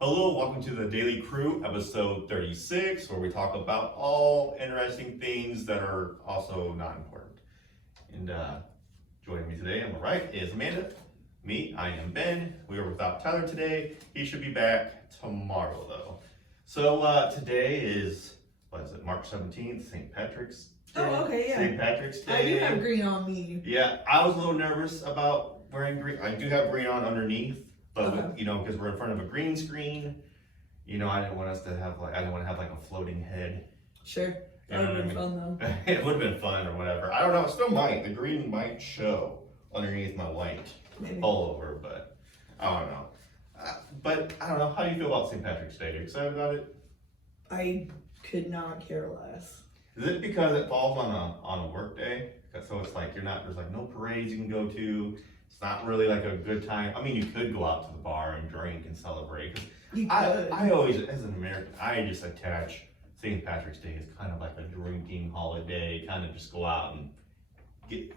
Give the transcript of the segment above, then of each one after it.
Hello, welcome to the Daily Crew, episode 36, where we talk about all interesting things that are also not important. And joining me today on the right is Amanda. Me, I am Ben. We are without Tyler today. He should be back tomorrow, though. So today is, March 17th, St. Patrick's Day. Oh, okay, yeah. St. Patrick's Day. I do have green on me. Yeah, I was a little nervous about wearing green. I do have green on underneath. But Okay. because we're in front of a green screen, I didn't want us to have I didn't want to have like a floating head. Sure. That You know would have been what fun though. It would have been fun or whatever. I don't know. It still might. The green might show underneath my white Maybe. all over, but I don't know. But I don't know. How do you feel about St. Patrick's Day? Are you excited about it? I could not care less. Is it because it falls on a work day? So it's like there's like no parades you can go to. It's not really like a good time. I mean, you could go out to the bar and drink and celebrate. 'Cause You could. I always, as an American, I just attach St. Patrick's Day as kind of like a drinking holiday. Kind of just go out and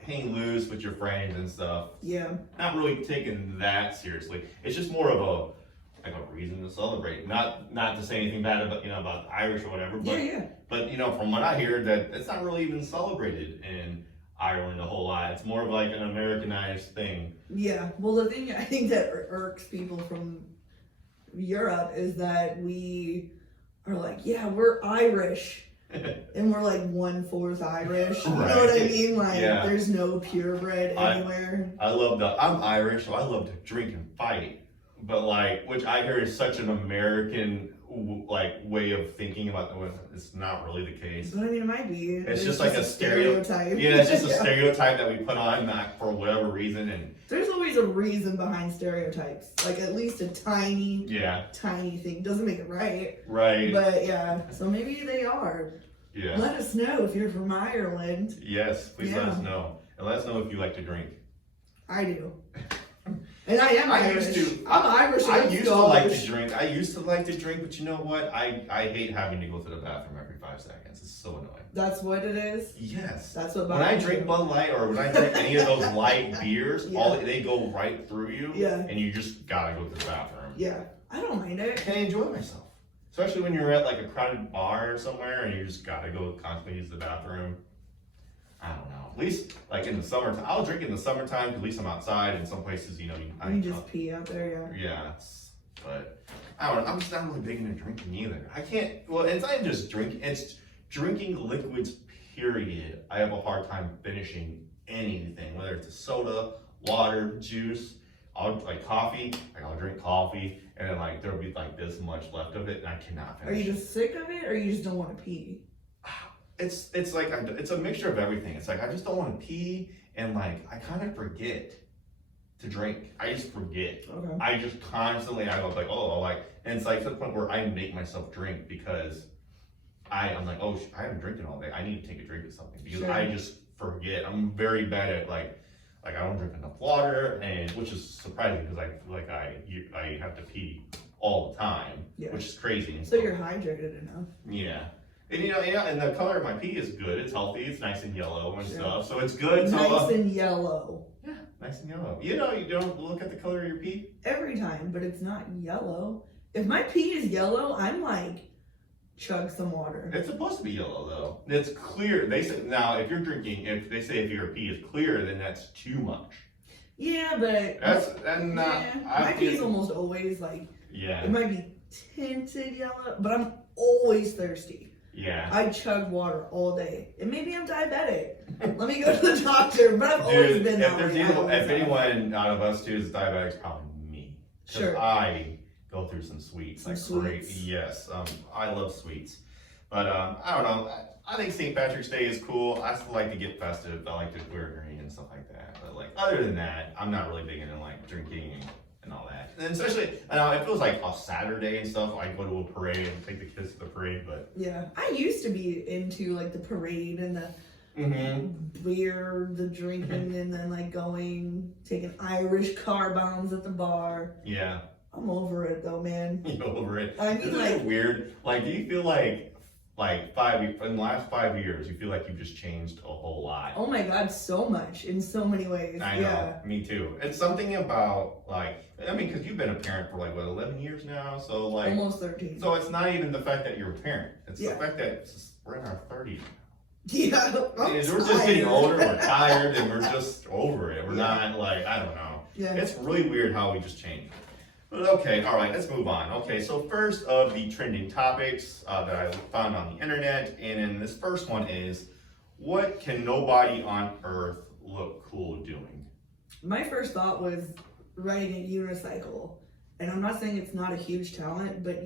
hang loose with your friends and stuff. Yeah. Not really taking that seriously. It's just more of a reason to celebrate. Not to say anything bad about about the Irish or whatever. But Yeah. but from what I hear, that it's not really even celebrated in Ireland a whole lot. It's more of like an Americanized thing. Yeah. Well, the thing I think that irks people from Europe is that we are like, yeah, we're Irish. And we're like 1/4 Irish. You know what I Right. mean? Like, Yeah. there's no purebred anywhere. I'm Irish, so I love to drink and fight. But which I hear is such an American way of thinking about it's not really the case. But I mean, it might be. It's just like a stereotype. Yeah, it's just a stereotype that we put on that for whatever reason, and There's always a reason behind stereotypes. Like, at least a tiny thing. Doesn't make it right. right, But yeah, so maybe they are. yeah, Let us know if you're from Ireland. yes. Please let Yeah. us know, and let us know if you like to drink. I do. And I am I Irish. used to. I'm Irish. I and used to like to Scottish. drink. I used to like to drink, but you know what? I hate having to go to the bathroom every 5 seconds. It's so annoying. That's what it is. Yes. That's what When I bothers drink you. Bud Light or when I drink any of those light beers, Yeah. they go right through you, Yeah. and you just gotta go to the bathroom. Yeah. I don't mind it. I enjoy myself, especially when you're at like a crowded bar or somewhere and you just gotta go constantly use the bathroom. I don't know. At least like in the summertime, I'll drink in the summertime. 'Cause at least I'm outside. In some places, You can just pee out there, yeah. yeah. But I don't know. I'm just not really big into drinking either. I can't. Well, it's not even just drinking. It's drinking liquids. Period. I have a hard time finishing anything, whether it's a soda, water, juice. I'll like coffee. I'll drink coffee, and then there'll be this much left of it, and I cannot Are finish. you just sick of it, or you just don't want to pee? It's it's a mixture of everything. It's like I just don't want to pee, and I kind of forget to drink. I just forget. Okay. I just constantly I was and it's to the point where I make myself drink because I'm like, I haven't drinking all day. I need to take a drink of something because Sure. I just forget. I'm very bad at I don't drink enough water, and which is surprising because I feel like I have to pee all the time, Yeah. which is crazy. And So you're hydrated enough. yeah. And and the color of my pee is good. It's healthy. It's nice and yellow and Sure. stuff. So it's good. Nice and yellow. Yeah, nice and yellow. You don't look at the color of your pee. Every time, but it's not yellow. If my pee is yellow, I'm like, chug some water. It's supposed to be yellow though. It's clear. They say now if you're drinking, if they say if your pee is clear, then that's too much. Yeah, but my pee is almost always Yeah. it might be tinted yellow, but I'm always thirsty. Yeah. I chug water all day, and maybe I'm diabetic. Let me go to the doctor. But I've always Dude, been if that there's way. I always if have. anyone out of us two is diabetic, it's probably me. 'Cause Sure. I go through some sweets. Some Great. sweets. Yes. I love sweets. But I don't know. I think St. Patrick's Day is cool. I still like to get festive. I like to wear green and stuff like that. But other than that, I'm not really big into drinking and all that. And especially if it was a Saturday and stuff, I go to a parade and take the kids to the parade. But Yeah, I used to be into the parade and the beer, the drinking, and then going taking Irish car bombs at the bar. yeah, I'm over it though, man. you over it. I mean, Isn't it weird? Do you feel like in the last 5 years, you feel like you've just changed a whole lot. Oh my God, so much in so many ways. I know, me too. It's something about because you've been a parent for 11 years now, so Almost 13. so it's not even the fact that you're a parent. It's the Yeah. fact that we're in our 30s. Yeah, We're just getting older, we're tired, and we're just over it. We're not I don't know. Yeah. It's really weird how we just change. But okay, all right, let's move on. Okay, so first of the trending topics that I found on the internet, and then this first one is, what can nobody on earth look cool doing? My first thought was riding a unicycle. And I'm not saying it's not a huge talent, but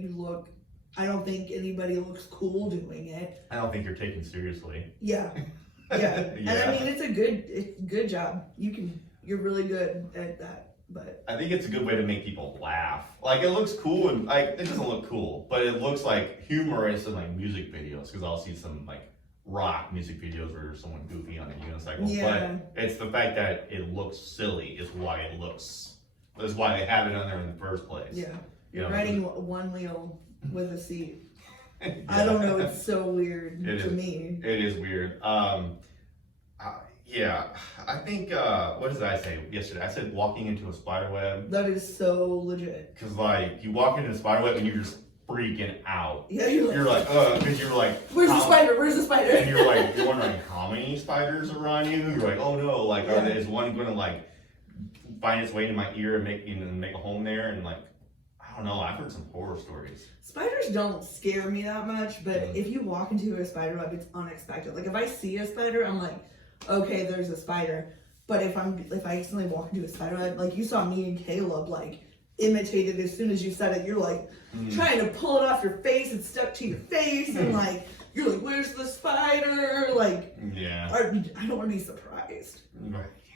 I don't think anybody looks cool doing it. I don't think you're taken seriously. Yeah. Yeah. Yeah. And I mean, it's a good job. You're really good at that. But I think it's a good way to make people laugh. It looks cool, and it doesn't look cool, but it looks humorous in music videos, because I'll see some rock music videos where there's someone goofy on a unicycle. Yeah. But it's the fact that it looks silly is why that's why they have it on there in the first place. yeah, You you're know, riding one wheel with a seat. Yeah. I don't know. It's so weird It to is. me. It is weird. Yeah, I think, what did I say yesterday? I said walking into a spider web, That is so legit. because you walk into a spider web and you're just freaking out. Yeah, you're like, Because you're like, where's the how- spider? Where's the spider? And you're wondering how many spiders are on you. You're like, oh no, Yeah. is one going to find its way into my ear and make a home there? And I don't know. I've heard some horror stories. Spiders don't scare me that much, but Mm. if you walk into a spider web, it's unexpected. If I see a spider, I'm like, okay, there's a spider. But if I accidentally walk into a spider web, you saw me and Caleb imitated as soon as you said it. You're trying to pull it off your face. It's stuck to your face, and you're like, where's the spider? Yeah. I don't want to be surprised.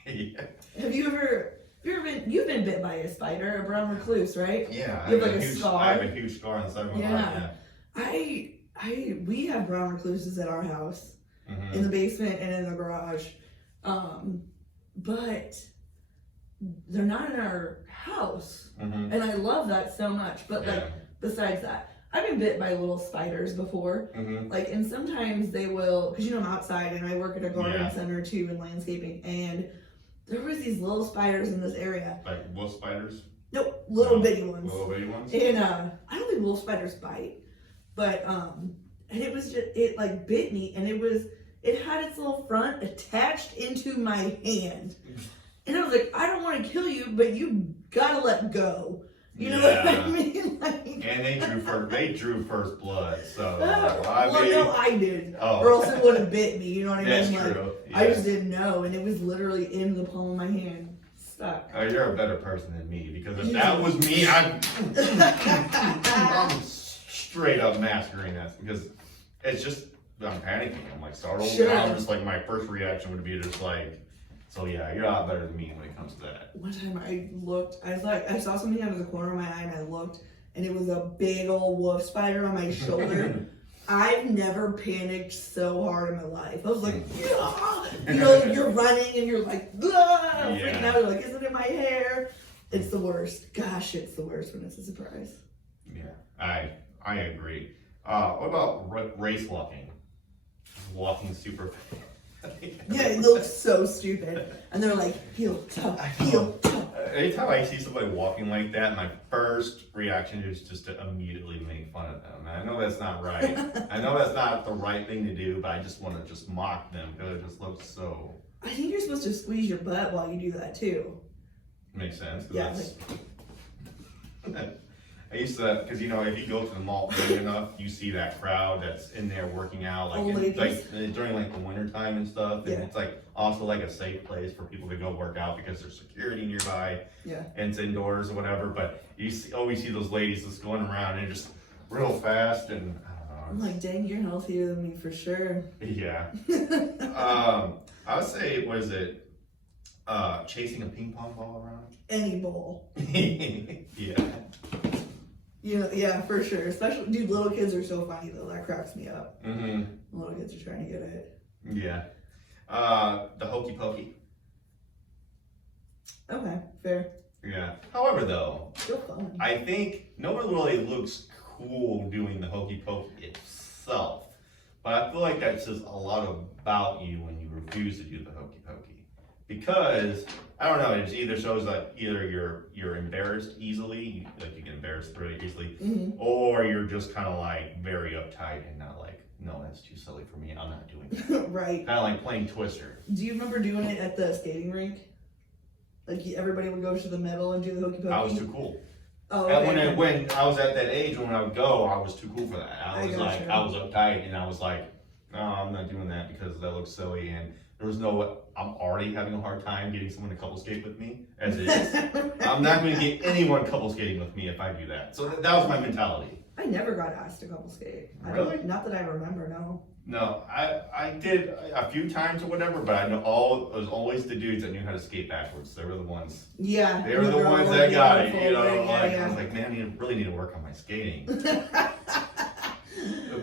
Yeah. Have you ever you've been bit by a spider, a brown recluse, right? Yeah. You have I have a huge, scar? I have a huge scar on the side of my Yeah. body. We have brown recluses at our house, Mhm. in the basement and in the garage, but they're not in our house, Mhm. and I love that so much. But Yeah. besides that, I've been bit by little spiders before. Mhm. And sometimes they will, because I'm outside and I work at a garden Yeah. center too in landscaping, and there was these little spiders in this area. Wolf spiders, Nope, little No. bitty ones. little bitty ones. And I don't think wolf spiders bite, but and it was just bit me, and it had its little front attached into my hand, and I was like, I don't want to kill you, but you gotta let go. You know what I Yeah. mean? And they drew first blood, so No, I did, Oh. or else it would have bit me. You know what I That's mean? true. I just didn't know, and it was literally in the palm of my hand, stuck. You're a better person than me, because if You- that was me, I'm straight up massacring that, because it's just, I'm panicking. I'm startled. Sure. And I'm just my first reaction would be just so yeah, you're a lot better than me when it comes to that. One time I saw something out of the corner of my eye, and I looked, and it was a big old wolf spider on my shoulder. I've never panicked so hard in my life. I was like, yeah! You're running and you're freaking out. You're like, is it in my hair? It's the worst. Gosh, it's the worst when it's a surprise. Yeah, I agree. What about race walking? Walking super fast. Yeah, it looks so stupid. And they're like, heel, toe, heel, toe. Anytime I see somebody walking like that, my first reaction is just to immediately make fun of them. And I know that's not right. I know that's not the right thing to do, but I just want to just mock them because it just looks so. I think you're supposed to squeeze your butt while you do that too. Makes sense. Yeah. I used to, because if you go to the mall early enough, you see that crowd that's in there working out, Old ladies. during the winter time and stuff. And Yeah. it's also a safe place for people to go work out because there's security nearby. Yeah. And it's indoors or whatever. But always see those ladies just going around and just real fast, and I I'm don't know. like, dang, you're healthier than me for sure. Yeah. I would say, what is it? Chasing a ping pong ball around. Any bowl. Yeah. Yeah, for sure. Especially, dude, little kids are so funny though. That cracks me up. Mm-hmm. Little kids are trying to get it. Yeah. The hokey pokey. Okay, fair. Yeah. However, though, Still fun. I think no one really looks cool doing the hokey pokey itself. But I feel like that says a lot about you when you refuse to do the hokey pokey. Because, I don't know, it either shows that either you're embarrassed easily, like you get embarrassed really easily, or you're just kind of like very uptight and not like, no, that's too silly for me, I'm not doing it. Right. Kind of like playing Twister. Do you remember doing it at the skating rink? Like everybody would go to the middle and do the hokey pokey? I was too cool. Oh, And okay. when I was at that age, when I would go, I was too cool for that. I was gotcha. like, I was uptight, and I was like, no, I'm not doing that because that looks silly, and there was no, I'm already having a hard time getting someone to couple skate with me, as it is. I'm not going to get anyone couple skating with me if I do that. So that was my mentality. I never got asked to couple skate. Really? Not that I remember, no. No, I did a few times or whatever, but I know it was always the dudes that knew how to skate backwards. They were the ones. Yeah. They were the girl ones would that be got on it. the You know, forward, like yeah, I was like, man, I really need to work on my skating. If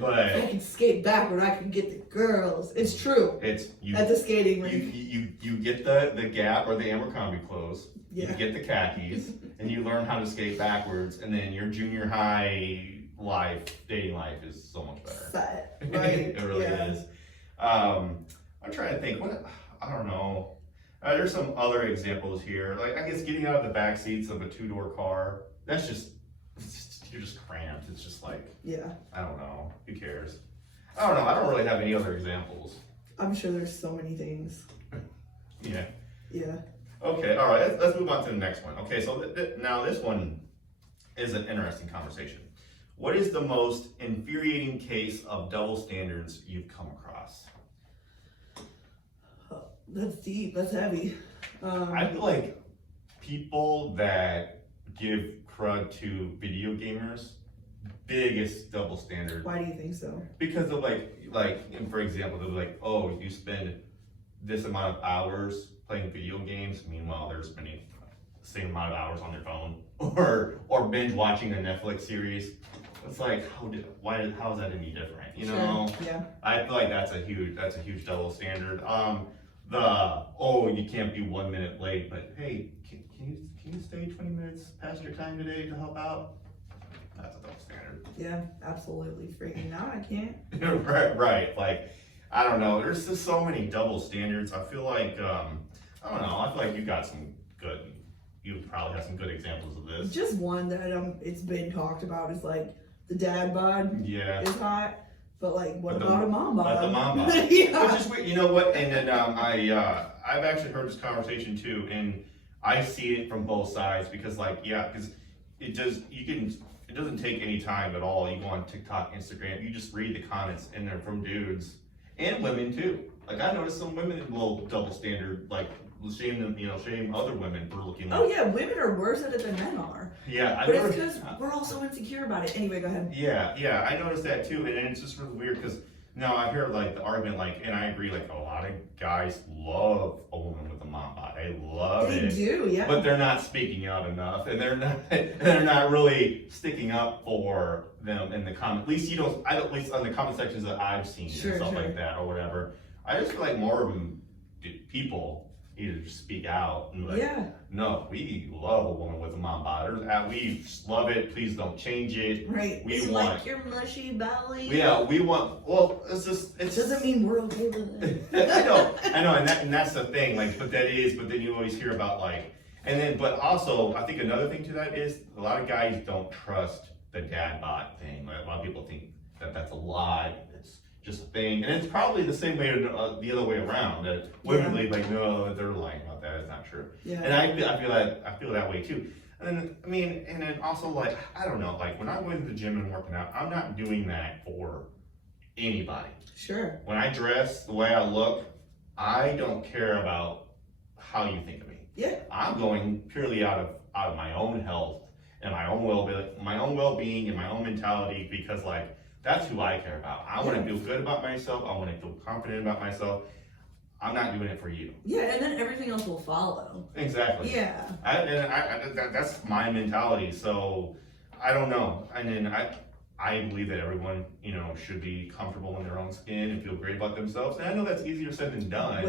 But I could skate backward, I could get the girls. It's true. it's you. At the skating You, rink. you get the Gap or the Abercrombie clothes, Yeah. you get the khakis, and you learn how to skate backwards, and then your junior high dating life is so much better. Set. Right. It really yeah. is. I'm trying to think, I don't know. There's some other examples here. Like, I guess getting out of the back seats of a two-door car, that's just, you're just cramped. It's just like, Yeah. I don't know. Who cares? I don't know. I don't really have any other examples. I'm sure there's so many things. Yeah. Yeah. Okay, all right, let's move on to the next one. Okay, so now this one is an interesting conversation. What is the most infuriating case of double standards you've come across? That's deep. That's heavy. I feel like people that give crud to video gamers, biggest double standard. Why do you think so? Because of and for example, they're like, oh, you spend this amount of hours playing video games. Meanwhile, they're spending the same amount of hours on their phone or binge watching a Netflix series. It's like, how is that any different? You know? Sure. Yeah. I feel like that's a huge double standard. You can't be 1 minute late, but hey, can you stay 20 minutes past your time today to help out? That's a double standard. Yeah. Absolutely. Freaking out. I can't. right. Like, I don't know. There's just so many double standards. I feel like, I don't know. I feel like you probably have some good examples of this. Just one that it's been talked about is like the dad bod Yeah. is hot, but like what But about a mom bod? But the mom bod. Yeah. Which is weird. You know what? And then I've actually heard this conversation too, and I see it from both sides because because it doesn't take any time at all. You go on TikTok, Instagram, you just read the comments and they're from dudes and women too. Like I noticed some women will double standard, like shame other women for looking like. Oh yeah, women are worse at it than men are. Yeah, But it's because we're all so insecure about it. Anyway, go ahead. Yeah, I noticed that too, and it's just really weird because now I hear like the argument, and I agree, like a lot of guys love a woman with a mom bod. They love They it. do, yeah. But they're not speaking out enough, and they're not really sticking up for them in the comment. At least at least on the comment sections that I've seen Sure, and stuff sure. like that or whatever. I just feel like more of them people need to just speak out and be like, Yeah. no, we love a woman with a mom bod. We just love it. Please don't change it. Right. We It's want- like your mushy belly. Yeah, we want. Well, it Doesn't mean we're okay with it. I know, and that's the thing. Like, but then you always hear about but also I think another thing to that is a lot of guys don't trust the dad bod thing. Like, a lot of people think that that's a lie. It's just a thing, and it's probably the same way the other way around. That women Yeah. be like, no, they're lying about that. It's not true. Yeah. And I feel that way too. And then also like I don't know, like when I went to the gym and working out, I'm not doing that for anybody. Sure. When I dress, the way I look, I don't care about how you think of me. Yeah. I'm going purely out of my own health and my own well-being and my own mentality because that's who I care about. I want to feel good about myself. I want to feel confident about myself. I'm not doing it for you. Yeah, and then everything else will follow. Exactly. Yeah. That's my mentality. So I don't know. And then I believe that everyone, should be comfortable in their own skin and feel great about themselves. And I know that's easier said than done.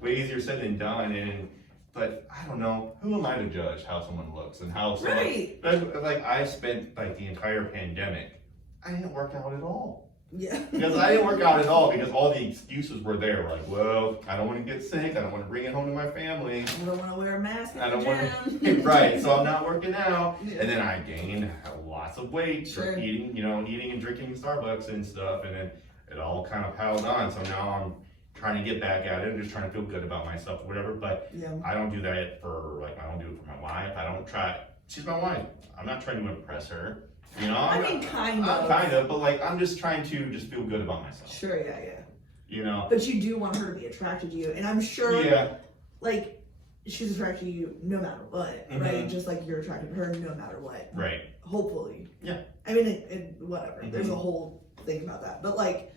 Way easier said than done. But I don't know. Who am I to judge how someone looks and how someone? Right. Like I spent the entire pandemic. I didn't work out at all. Yeah. Because I didn't work out at all because all the excuses were there. Like, well, I don't want to get sick. I don't want to bring it home to my family. I don't want to wear a mask I at don't the want gym. to. Right. So I'm not working out. Yeah. And then I gained lots of weight Sure. for eating and drinking Starbucks and stuff. And then it all kind of piled on. So now I'm trying to get back at it and just trying to feel good about myself or whatever. But Yeah. I don't do that I don't do it for my wife. I don't try. She's my wife. I'm not trying to impress her. You know, I mean, kind of. Kind of, but like, I'm just trying to just feel good about myself. Sure, yeah. You know? But you do want her to be attracted to you. And I'm sure, Yeah. like, she's attracted to you no matter what, right? Just like you're attracted to her no matter what. Right. Hopefully. Yeah. I mean, whatever. There's a whole thing about that. But, like,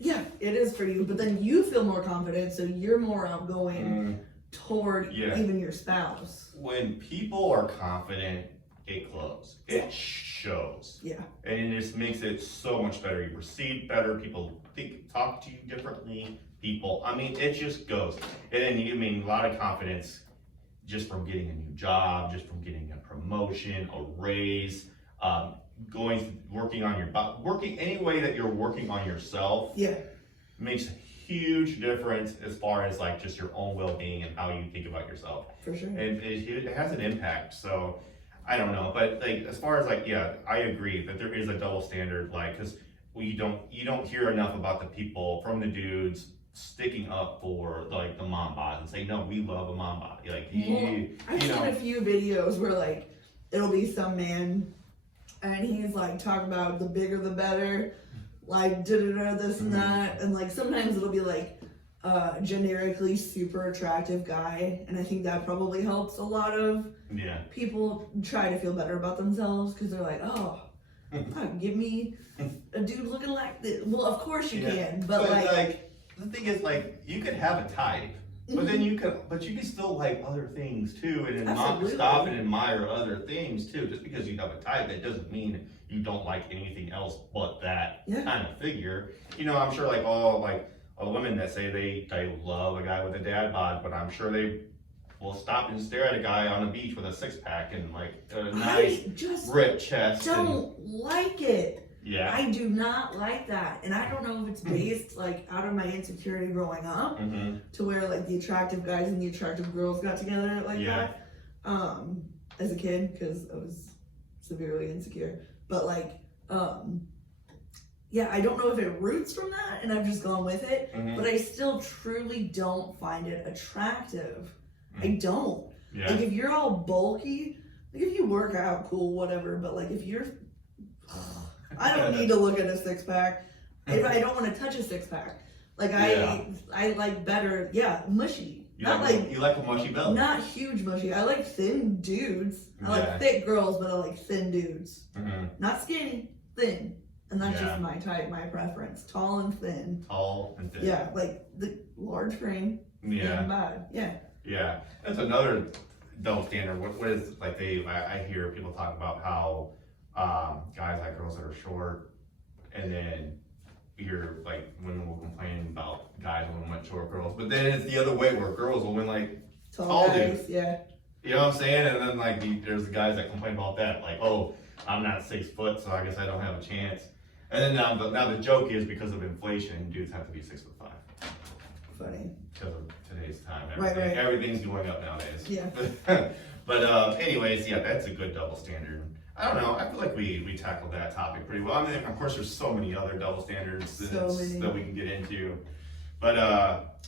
yeah, it is for you. But then you feel more confident, so you're more outgoing toward even your spouse. When people are confident, it glows. It shows. Yeah. And it just makes it so much better. You receive better. People talk to you differently. It just goes. And then a lot of confidence just from getting a new job, just from getting a promotion, a raise, working on working any way that you're working on yourself. Yeah. Makes a huge difference as far as like just your own well-being and how you think about yourself. For sure. And it has an impact. So I don't know, but like as far as I agree that there is a double standard, like because you don't hear enough about the people from the dudes sticking up for like the mom bod and say no, we love a mom bod. Like I've seen a few videos where like it'll be some man and he's like talking about the bigger the better, like this and that, and like sometimes it'll be like generically super attractive guy, and I think that probably helps a lot of people try to feel better about themselves because they're like, oh, give me a dude looking like this. Well, of course you can, but like the thing is like you could have a type, but then you can still like other things too, and not stop and admire other things too. Just because you have a type, that doesn't mean you don't like anything else but that kind of figure. I'm sure like all women that say they love a guy with a dad bod, but I'm sure they will stop and stare at a guy on the beach with a six-pack and like a nice ripped chest. Don't like it. Yeah. I do not like that. And I don't know if it's based like out of my insecurity growing up to where like the attractive guys and the attractive girls got together like that as a kid because I was severely insecure. But like, I don't know if it roots from that and I've just gone with it, but I still truly don't find it attractive. I don't. Yeah. Like if you're all bulky, like if you work out, cool, whatever, but like if you're I don't need to look at a six pack. If I don't want to touch a six pack. Like I like better, mushy. You like a mushy belly. Not huge mushy. I like thin dudes. I like thick girls, but I like thin dudes. Not skinny, thin. And that's just my type, my preference. Tall and thin. Tall and thin. Yeah, like the large frame. Yeah. And bad. Yeah. Yeah. That's another double standard. What is like I hear people talk about how guys like girls that are short, and then you're like women will complain about guys will win short girls, but then it's the other way where girls will win like tall guys, dudes. Yeah. You know what I'm saying? And then like there's the guys that complain about that, like, oh, I'm not 6 foot, so I guess I don't have a chance. And then now the joke is because of inflation, dudes have to be 6'5". Funny. Because of today's time, Right. Everything's going up nowadays. Yeah. But anyways, that's a good double standard. I don't know. I feel like we tackled that topic pretty well. I mean, of course, there's so many other double standards that we can get into, but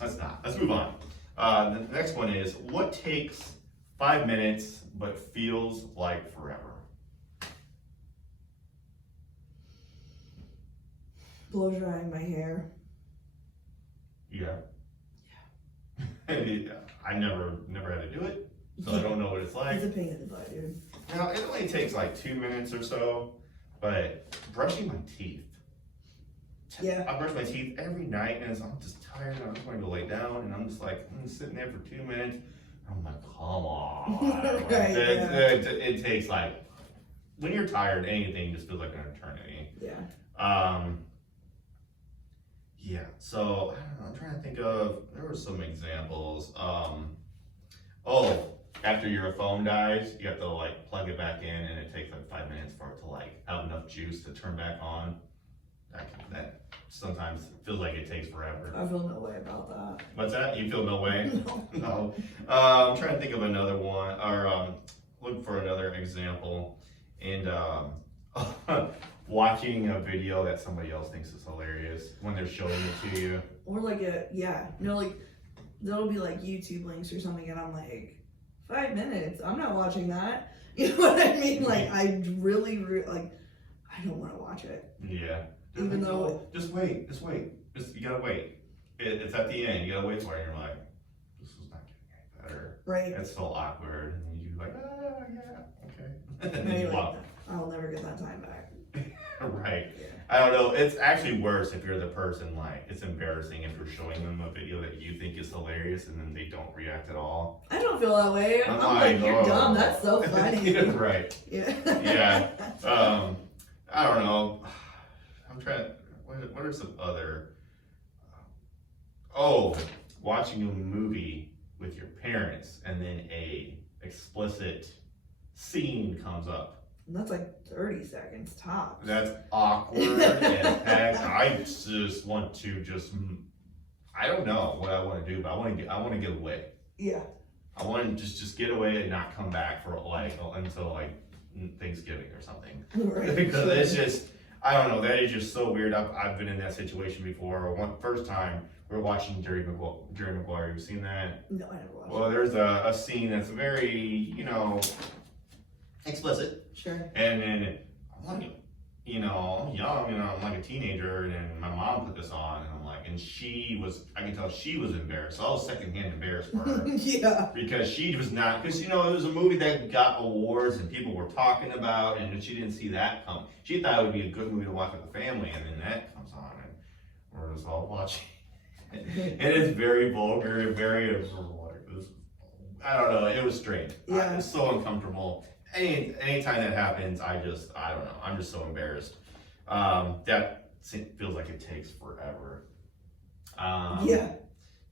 let's move on. The next one is what takes 5 minutes but feels like forever. Blow drying my hair. Yeah. I never had to do it, so I don't know what it's like. It's a pain in the butt, dude. Now, it only takes like 2 minutes or so, but brushing my teeth. Yeah. I brush my teeth every night, and I'm just tired, and I'm just going to lay down, and I'm just like, I'm sitting there for 2 minutes. I'm like, come on. Right, it takes like, when you're tired, anything just feels like an eternity. Yeah. So, I don't know, I'm trying to think of, there were some examples. After your phone dies, you have to like plug it back in, and it takes like 5 minutes for it to like have enough juice to turn back on. that sometimes feels like it takes forever. I feel no way about that. What's that? You feel no way? No. No. I'm trying to think of another one, or look for another example. And watching a video that somebody else thinks is hilarious when they're showing it to you. Or like like there'll be like YouTube links or something, and I'm like, 5 minutes. I'm not watching that. You know what I mean? Like I really like I don't want to watch it. Yeah. Even though just wait. You gotta wait. It's at the end. You gotta wait for it. And you're like, this is not getting any better. right. It's so awkward, and you're like, yeah, okay. And then Right, you like, walk. I'll never get that time back. Right. Yeah. I don't know. It's actually worse if you're the person, like, it's embarrassing if you're showing them a video that you think is hilarious and then they don't react at all. I don't feel that way. I'm like, you're oh. dumb. That's so funny. Yeah, right. Yeah. Yeah. I don't know. I'm trying. What are some other? Oh, watching a movie with your parents and then a explicit scene comes up. And that's like 30 seconds tops. That's awkward and heck. I just want to I don't know what I want to do, but I want to get away. Yeah. I want to just get away and not come back for until Thanksgiving or something. Right. Because it's just, I don't know, that is just so weird. I've been in that situation before. First time we were watching Jerry Maguire. You've seen that? No, I never watched Well, there's a scene that's very, explicit. Sure. And then I'm like, I'm young, I'm like a teenager, and my mom put this on, and I'm like, I can tell she was embarrassed. So I was secondhand embarrassed for her. Yeah. Because she was not, because it was a movie that got awards and people were talking about, and she didn't see that come. She thought it would be a good movie to watch with the family, and then that comes on, and we're just all watching. And it's very vulgar, very, I don't know, it was strange. Yeah. It was so uncomfortable. Anytime that happens, I don't know, I'm just so embarrassed. That feels like it takes forever. Yeah.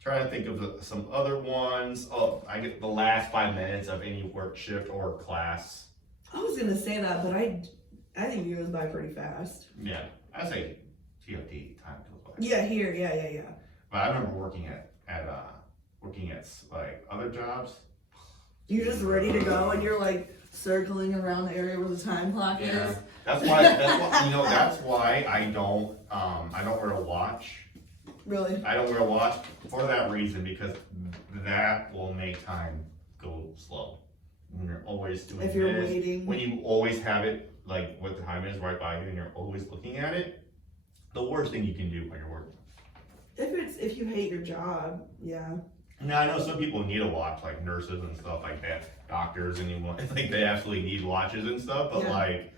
Trying to think of some other ones. Oh, I get the last 5 minutes of any work shift or class. I was gonna say that, but I think it goes by pretty fast. Yeah, I say TFT, time goes by. Yeah, here, yeah. But I remember working at like other jobs. You're just ready to go, and you're like circling around the area where the time clock Yeah, is. that's why that's why I don't wear a watch. Really? I don't wear a watch for that reason, because that will make time go slow. When you're always doing If you're this, waiting. when you always have it, like what the time is right by you, and you're always looking at it, the worst thing you can do when you're working. If you hate your job, yeah. Now I know some people need a watch, like nurses and stuff like that, doctors, and like they absolutely need watches and stuff. But Yeah. like,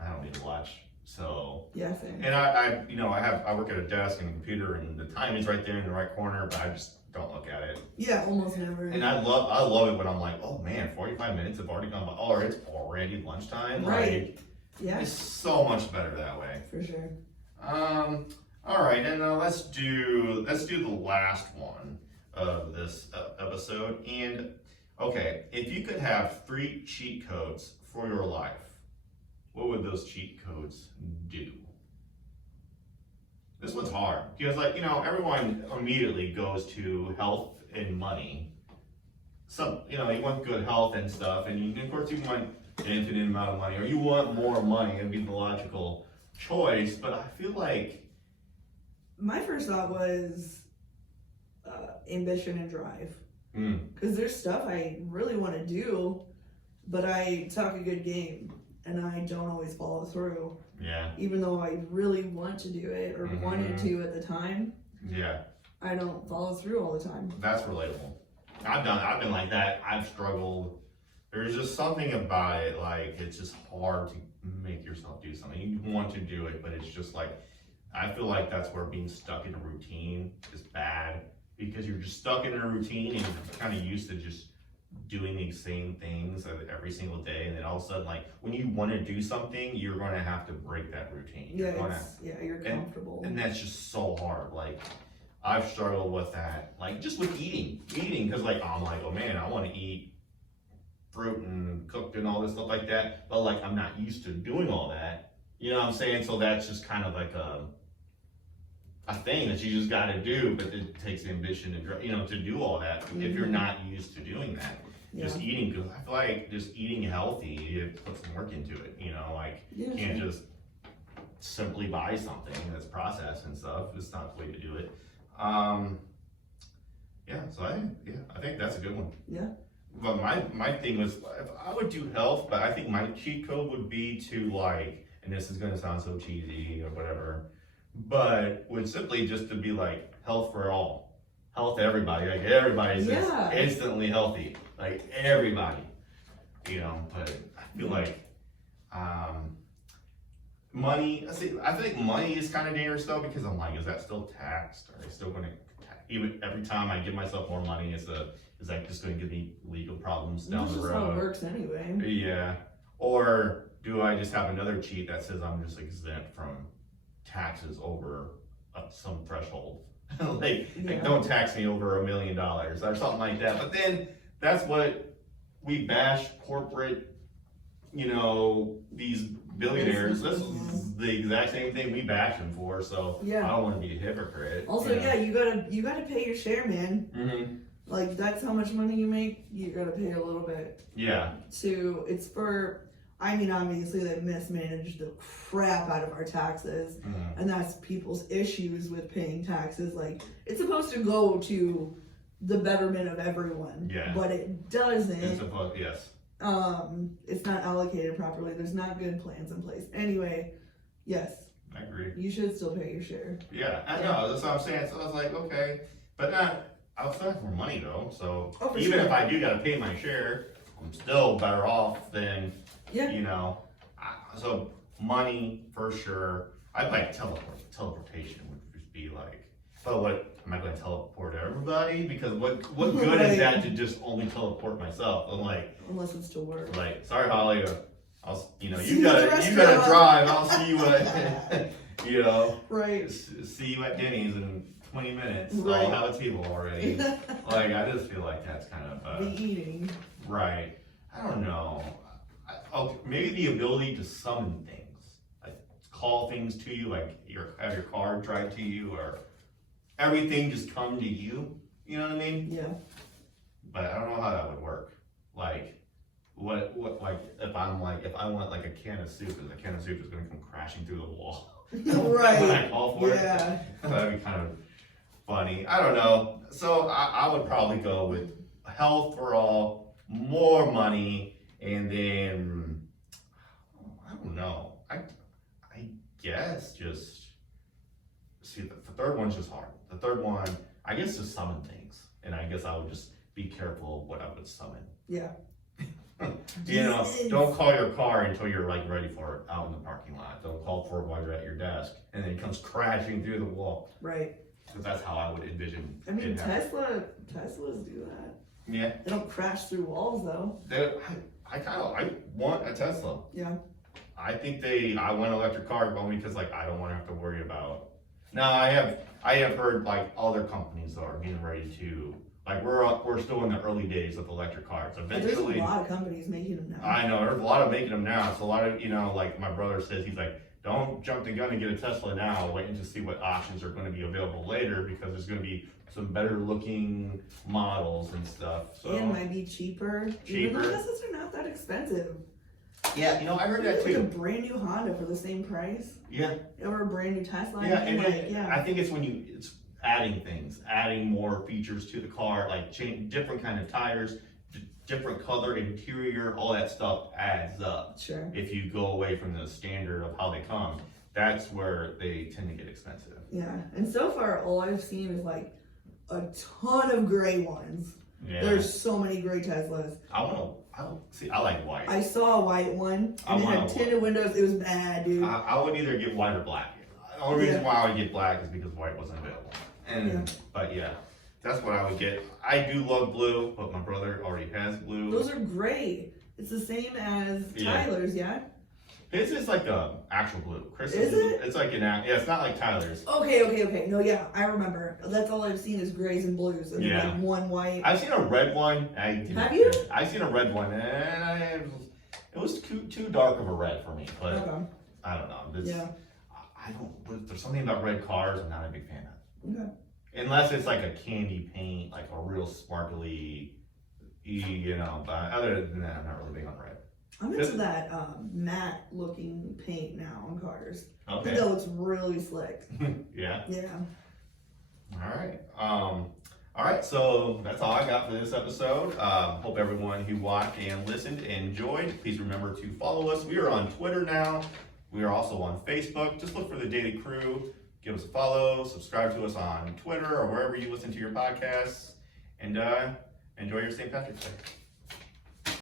I don't need a watch. So, Yeah, same. and I work at a desk and a computer, and the time is right there in the right corner, but I just don't look at it. Yeah, almost never. And I love it when I'm like, oh man, 45 minutes have already gone by, or it's already lunchtime. Right. Like, Yeah, it's so much better that way. for sure. All right, and let's do the last one of this episode. And okay, if you could have 3 cheat codes for your life, what would those cheat codes do? This one's hard because, everyone immediately goes to health and money. You want good health and stuff, and of course you want an infinite amount of money, or you want more money. It'd be the logical choice, but I feel like My first thought was ambition and drive. Because there's stuff I really want to do, but I talk a good game and I don't always follow through. Yeah. Even though I really want to do it or wanted to at the time, Yeah. I don't follow through all the time. That's relatable. I've been like that. I've struggled. There's just something about it, like, it's just hard to make yourself do something. You want to do it, but it's just like, I feel like that's where being stuck in a routine is bad, because you're just stuck in a routine and you're kind of used to just doing the same things every single day. And then all of a sudden, like, when you want to do something, you're going to have to break that routine. You're comfortable. And that's just so hard. Like, I've struggled with that, like, just with eating, because like, I'm like, oh man, I want to eat fruit and cooked and all this stuff like that, but like, I'm not used to doing all that. You know what I'm saying? So that's just kind of like a thing that you just got to do, but it takes ambition to do all that if you're not used to doing that. Just eating, because I feel like just eating healthy, you have to put some work into it. Like you can't just simply buy something that's processed and stuff. It's not the way to do it. So I think that's a good one. Yeah. But my thing was, if I would do health, but I think my cheat code would be to like, and this is gonna sound so cheesy or whatever, but would simply just to be like health for all, health everybody, like everybody's just instantly healthy, like everybody, but I feel like, money, I think money is kind of dangerous though, because I'm like, is that still taxed? Are they still gonna, even every time I give myself more money, is that just gonna give me legal problems down the road? That's just how it works anyway. Yeah, or do I just have another cheat that says I'm just exempt from taxes over some threshold? like don't tax me over $1 million or something like that. But then that's what we bash corporate, these billionaires. This is the exact same thing we bash them for. So I don't want to be a hypocrite. Also, you gotta pay your share, man. Mm-hmm. Like that's how much money you make. You gotta pay a little bit. Yeah. Obviously they mismanage the crap out of our taxes, and that's people's issues with paying taxes. Like it's supposed to go to the betterment of everyone, but it doesn't. It's supposed, yes. It's not allocated properly. There's not good plans in place. Anyway, yes. I agree. You should still pay your share. Yeah, I know. That's what I'm saying. So I was like, okay, but I'll still have more money though. So even if I do gotta pay my share, I'm still better off than. So money for sure. I'd like teleportation would just be like, but what am I going to teleport everybody? Because what good is that to just only teleport myself? I'm like, unless it's to work. Like, sorry Holly, you gotta drive. I'll see you at right. See you at Denny's in 20 minutes. Right. I'll have a table already. Like I just feel like that's kind of the eating. Right. I don't know. Maybe the ability to summon things, like call things to you, like have your car drive to you, or everything just come to you. You know what I mean? Yeah. But I don't know how that would work. Like, what like if I want like a can of soup, and the can of soup is going to come crashing through the wall. Right. When I call for it. Yeah. That'd be kind of funny. I don't know. So I would probably go with health for all, more money. And then, I don't know, I guess just, the third one's just hard. The third one, I guess just summon things. And I guess I would just be careful of what I would summon. Yeah. Don't call your car until you're like ready for it out in the parking lot. Don't call for it while you're at your desk. And then it comes crashing through the wall. Right. Because that's how I would envision. Teslas do that. Yeah. They don't crash through walls though. I want a Tesla. Yeah. I think I want an electric car only because like I don't want to have to worry about. Now I have heard like other companies are getting ready to, like we're still in the early days of electric cars. Eventually, there's a lot of companies making them now. I know there's a lot of making them now. It's a lot of like my brother says, he's like, don't jump the gun and get a Tesla now. Wait to see what options are going to be available later, because there's going to be some better looking models and stuff. So and might be cheaper. Even though Teslas are not that expensive. Yeah, I heard that too. Like a brand new Honda for the same price. Yeah. Or a brand new Tesla. Yeah, I think it's when it's adding things, adding more features to the car, like different kind of tires, different color interior, all that stuff adds up. Sure. If you go away from the standard of how they come, that's where they tend to get expensive. Yeah, and so far all I've seen is like a ton of gray ones. Yeah. There's so many gray Teslas. I like white. I saw a white one, and it had tinted windows. It was bad, dude. I would either get white or black. The only reason why I would get black is because white wasn't available. But yeah, that's what I would get. I do love blue, but my brother already has blue. Those are gray. It's the same as Tyler's, yeah? His is like the actual blue. Is it? It's like it's not like Tyler's. Okay. No, yeah, I remember. That's all I've seen is grays and blues, and like one white. I've seen a red one. Have you? I've seen a red one, and it was too dark of a red for me. But I don't know. This, Yeah. I don't. There's something about red cars I'm not a big fan of. Okay. Unless it's like a candy paint, like a real sparkly, you know. But other than that, I'm not really big on red. I'm into that matte looking paint now on cars. I think Okay. that looks really slick. Yeah. Yeah. All right. So that's all I got for this episode. Hope everyone who watched and listened enjoyed. Please remember to follow us. We are on Twitter now. We are also on Facebook. Just look for the Daily Crew. Give us a follow. Subscribe to us on Twitter or wherever you listen to your podcasts. And enjoy your St. Patrick's Day.